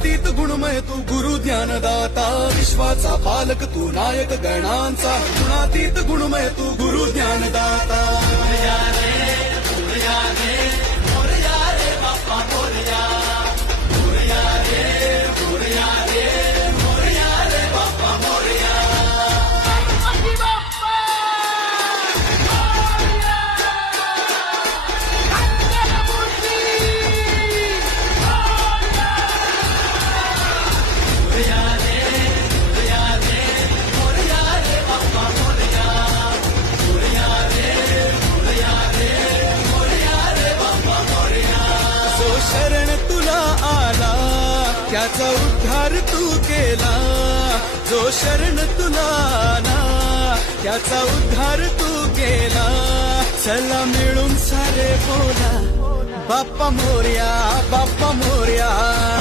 गुणातीत गुणमय तू गुरु ज्ञानदाता विश्वाचा पालक तू नायक गणांचा गुणातीत गुणमय तू गुरु ज्ञानदाता शरण तुला आला त्याचा उद्धार तू केला जो शरण तुला आला त्याचा उद्धार तू केला चला मिळून सारे बोला बाप्पा मोरया बाप्पा मोरया